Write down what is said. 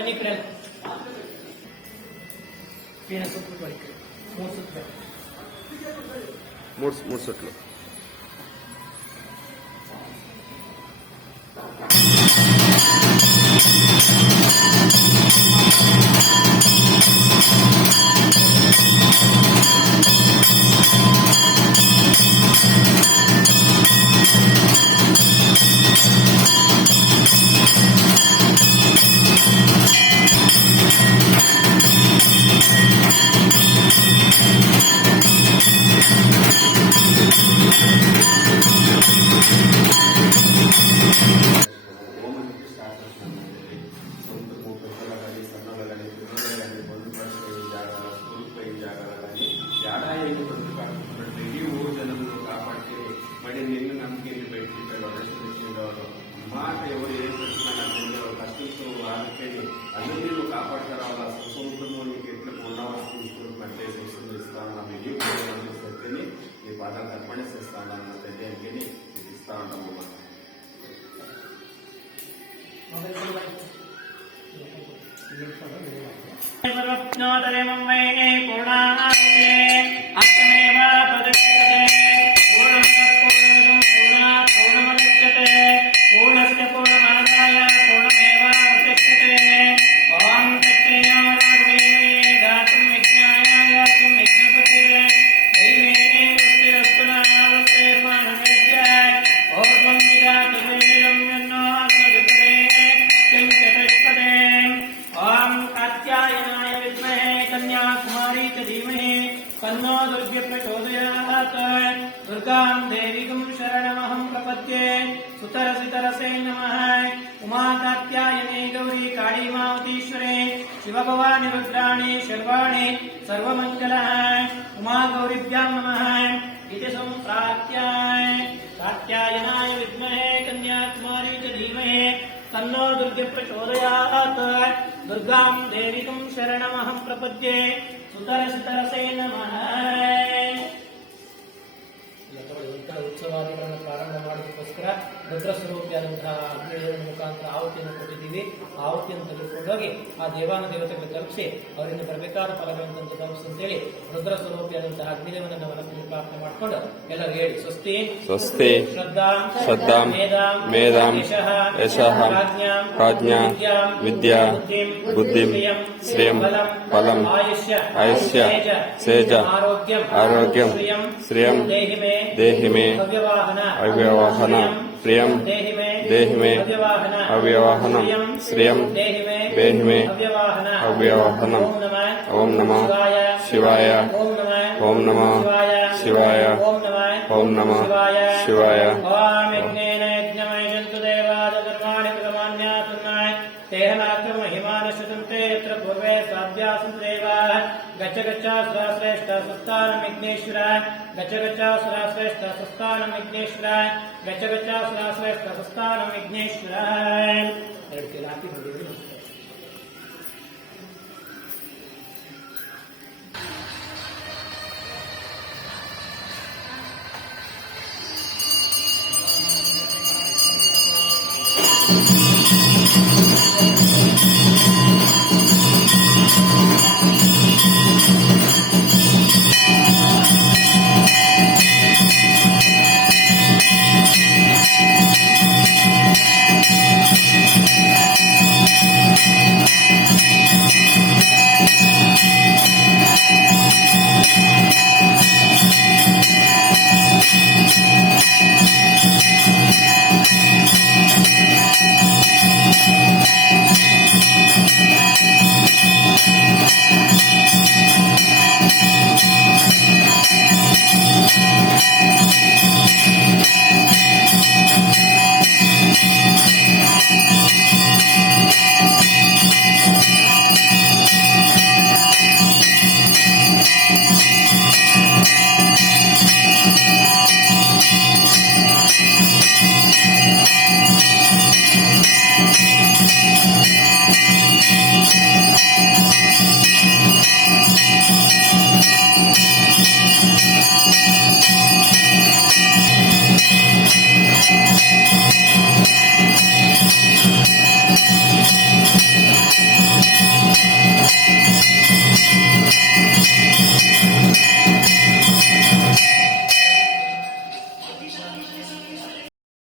ಬನ್ನಿ ಕಡೆ ಮೂರು ಸುತ್ತಲು ఈ ఊరు జనంలో కాపాడితే మరి నేను నమ్మకం పెట్టించారు మాట ఎవరు ఏం పెట్టినా కష్టంతో వాళ్ళకి అందరినీ నువ్వు కాపాడుతారా వాళ్ళ సొంతంలో నీకు ఎట్లా ఉండవలసి తీసుకొని పట్టే శిక్షణ ఇస్తాను నా వీడియో సరిగ్గా ఈ పాదాలు అర్పణ చేస్తాను అన్న తండ్రి ఇస్తా ఉంటాము तन्नो दुर्गे प्रचोदयात् दुर्गां देवीं शरणमहं प्रपद्ये सुतरसितरसे नमः उमाकात्यायने गौरी काळीमावतीश्वरे शिवभवानि रुद्राणि शर्वाणि सर्वमङ्गलः उमा गौरीभ्यां नमः इति कात्यायनाय विद्महे कन्याकुमारी च धीमहि तन्नो दुर्गे प्रचोदयात् दुर्गां देवीं शरणमहं प्रपद्ये सुतरसितरसे नमः ಉತ್ಸವಾದಿಗಳನ್ನು ಪ್ರಾರಂಭ ಮಾಡೋದಕ್ಕೋಸ್ಕರ ರುದ್ರ ಸ್ವರೂಪಿಯಾದಂತಹ ಅಗ್ನಿದೇವರ ಮುಖಾಂತರ ಆಹುತಿಯನ್ನು ಕೊಟ್ಟಿದ್ದೀವಿ. ಆಹುತಿಯನ್ನು ತೆಗೆದುಕೊಂಡೋಗಿ ಆ ದೇವಾನ ದೇವತೆಗಳು ತಲುಪಿಸಿ ಅವರಿಂದ ಬರಬೇಕಾದ ಫಲಗಳನ್ನು ತಲುಪಿಸಿ ಅಂತೇಳಿ ರುದ್ರ ಸ್ವರೂಪಿಯಾದಂತಹ ಅಗ್ನಿದೇವನನ್ನು ಮನಸ್ಸಿನಲ್ಲಿ ಪ್ರಾರ್ಥನೆ ಮಾಡಿಕೊಂಡು ಎಲ್ಲರೂ ಹೇಳಿ ಸ್ವಸ್ತಿ ಸ್ವಸ್ತಿ ಶ್ರದ್ಧಾಂ ಮೇಧಾಂ ಯಶಃ ಪ್ರಾಜ್ಞಾ ವಿದ್ಯಾ ಬುದ್ಧಿಂ ಶ್ರಿಯಂ ಫಲಂ ಆಯುಷ್ಯ ಸೇಜ ಆರೋಗ್ಯಂ ಶ್ರಿಯಂ ದೇಹಿ ಮೇ ಅವ್ಯವಹನ ಪ್ರಿಯಂ ದೇಹಿ ಮೇ ಅವ್ಯವಹನಂ ಶ್ರಿಯಂ ದೇಹಿ ಮೇ ಅವ್ಯವಹನಂ. ಓಂ ನಮಃ ಶಿವಾಯ ಓಂ ನಮಃ ಶಿವಾಯ ಓಂ ನಮಃ ಶಿವಾಯ. पूर्वे स्वाध्यासंदेवाः गच्छ सुराश्रेष्ठ सुस्थानं विघ्नेश्वराय गच्छ सुराश्रेष्ठ सुस्थानं विघ्नेश्वराय गच्छ सुराश्रेष्ठ सुस्थानं विघ्नेश्वराय. స్వామి